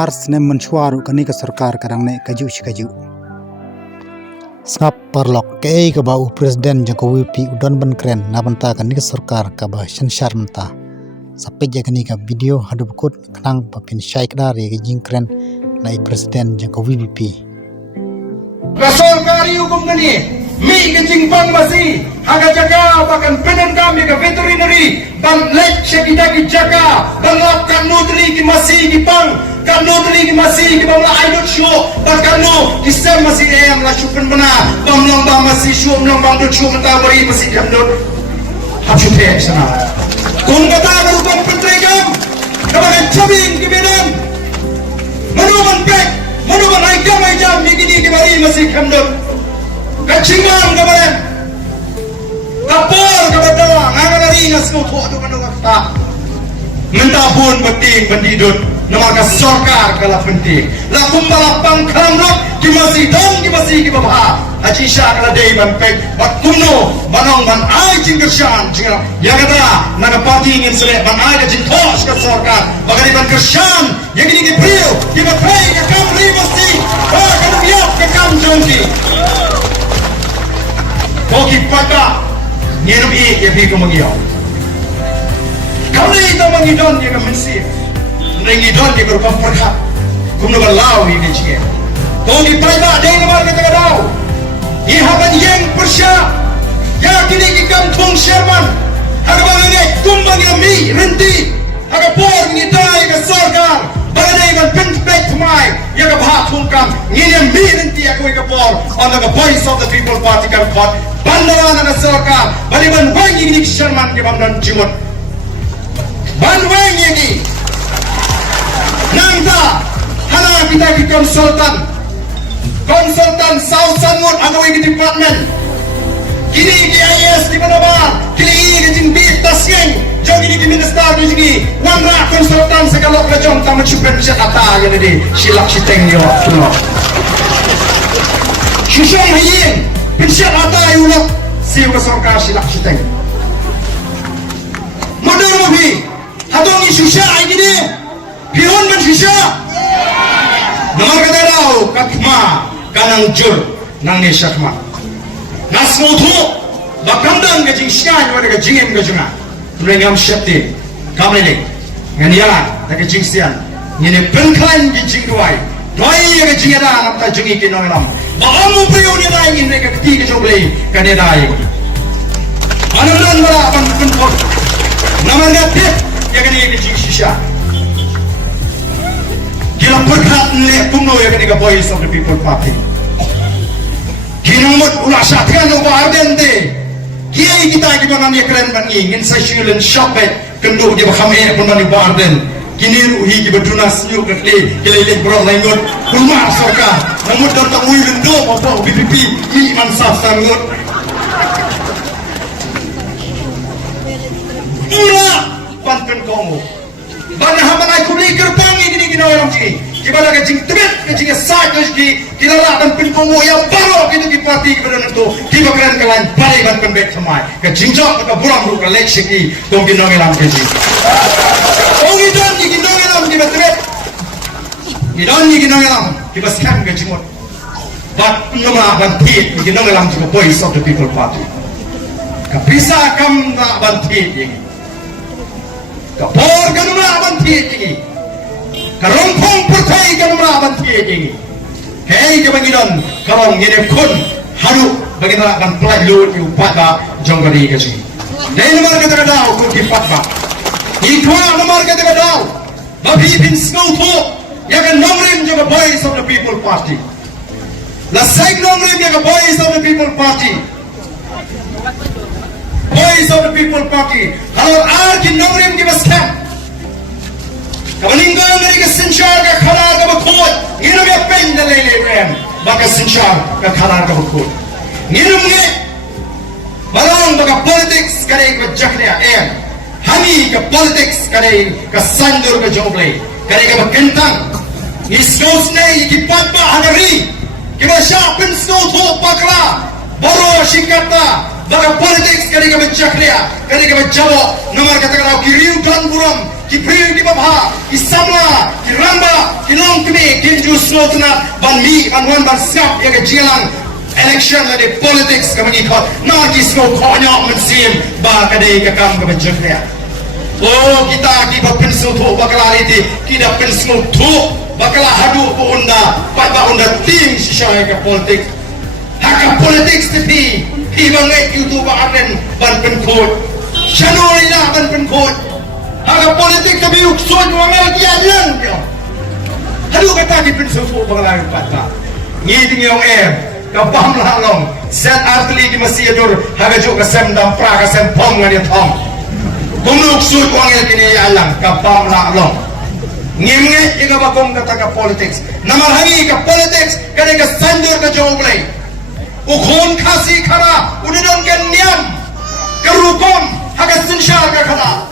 ars ne mensuaru kani ke sarkar kadang ne kaju sikaju snap parlok ke bau presiden Jokowi pi udon ban keren na banta kani ke sarkar ka ba sensar menta sampai kani ka video hadu bukut kenang papin syai kadari ke jing keren na presiden Jokowi pi Sarkari hukum kani mi kecing pang masih aga jaga bahkan penan kami ke veterinary ban lek kita ki jaga ban lakukan nutri ki masih ki pang kan nutri ki masih ki bang I don't show bahkan no kisah masih yang la syukur bena bang long bang masih show long bang dot show mata beri masih jam dot hatu pe sana kung kata berupan menteri jam kabakan cabing ki benan manuman pek manuman ai jam ni kini ki bari masih jam dot kacingan kabaran kapor kabadawa ngangari ngasmo tho do kanu kata menta pun penting bandidut nama ka sarkar kala penting la kumbala pangkam rok ki masih ki babha aji sya kala dei man pek bat kumno manong man ai jing kersan jinga ya kata naga party ngin sele ban ai jing thos ka sarkar bagari ban kersan yang ini ki priu ki ba pay ka kam ri mesti ba kan biak ka kam jonti Koki pada nyerum ya pi kemengiau. Kalau itu mengidon dia kemensif, mengidon dia berupa perhat. Kumno balau ini cie. Koki pada dia nomor kita kadau. Ihaban yang persya, ya kini ikam tung sherman. Harga bangai tumbang yang mi renti. Harga por ngidai ke sarkar. Bangai kan penpek mai. Ya ke bahat tungkam. Ngini mi renti aku ke por. On the voice of the people party kan pot. Bandaran na sarkar bali ban wangi ni sharman ke bamdan jimot ban wangi ni nangta hana kita ki konsultan South Sanmut agawai department kini ki IS di mana ba kini ki jing bit tasyen jogi ni minister ni jigi wanra konsultan sekalok lejong tamat chupen chat ata yang ni silak siteng yo tuno shushong hayin Pinsya ata yulak siu ke sarkar silak siteng. Modern movie, hadong isusya ay gini, pihon man susya. Namar kata daw katma kanang jur nang ni syakma. Nasmutu bakandang kajing syan wala kajing kajunga. Tulengam syati kamene ngania kajing syan. Ngene penkan kajing duai. Doi ya kajing ada namta jungi kinolam. Bagamu priyo ni rai in mereka ketiga joblay kane dai. Anaran mala apan penpot. Namanya tip ya kane ke shisha. Kila perkat le kumno ya kane ka voice of the people party. Kinumut ula satyan no bardente. Kiai kita ki bangan ya keren bangi ngin session shop kendo je bakhame pun bani barden. Kini ruhi ki berdunas nyuk kekli kilailik bro laingot rumah sarkar namut dan tak ui lendo apa BPP mi mansaf sangut ila panten kongo bana hamanai kubli gerbang ini gini orang ji gimana ke jing tebet ke jing sak ki kilala dan pin kongo yang baru gitu di parti keberan itu di bakaran kalan balik ban pembek semai ke jingjok ke buram ru ke leksi ki tong ki nongelam ke ji Ongi don ni ginongelam di betret. Gidon ni ginongelam di baskan ke jimot. But nama bantit ni ginongelam di voice of the people party. Kapisa kam na bantit ini. Kapor ganumra bantit ini. Karompong pertai ganumra bantit ini. Hei ke bangidon karong ngene kun haru bagina kan play load yu pada jonggari ke sini. Dai nomor kata daw ku di patba. Ikwa nomor kata daw. Babi bin snowto ya kan nomrim juga voice of the people party. La side nomrim ya kan voice of the people party. Voice of the people party. Kalau arki nomrim di baskan. Kabalinggang ngari ka sinchar ka khalar ka bakot. Nginom ya pen na lele rem. Baka sinchar ka khalar ka bakot. Nginom ngi. Malang baka politics kare ka jakriya em. Hami ka politics kare ka sandur ka joblay. Kare ka bakentang. Iskos nei ki patba hanari. Kiba syapin snow to pakla. Boro shikata. Baka politics kare ka jakriya. Kare ka jawo. Nomor kata ka kiriu dan buram. Ki priu ki babha. Ki samla. Ki ramba. Ki kami kinju smotna ban mi ban wan ban siap ya ke jilang election la de politics kami ikut na ki smo khonyo mensim ba kadai ka kam ka bajuknya. Oh kita akibat pensu tu bakal itu kita pensu tu bakal hadu unda pada unda tim sisai ke politik hak politik tapi hibangai itu bakaran ban penkot Januari lah ban penkot hak politik tapi uksun wangai dia dia hadu kata di pensu tu bakal pada ngiding yang kapam lah long set artli di masih adur hak juk kasem dam pra kasem pom ngani thong Bumluk sud wangel kini alang kapam la long. Ngimnge ika bakom kata ka politics. Namarhangi ka politics kani ka sandur ka jonglay. Ukhon khasi khara unidon ken niam. Karukom haka sinshar ka khara.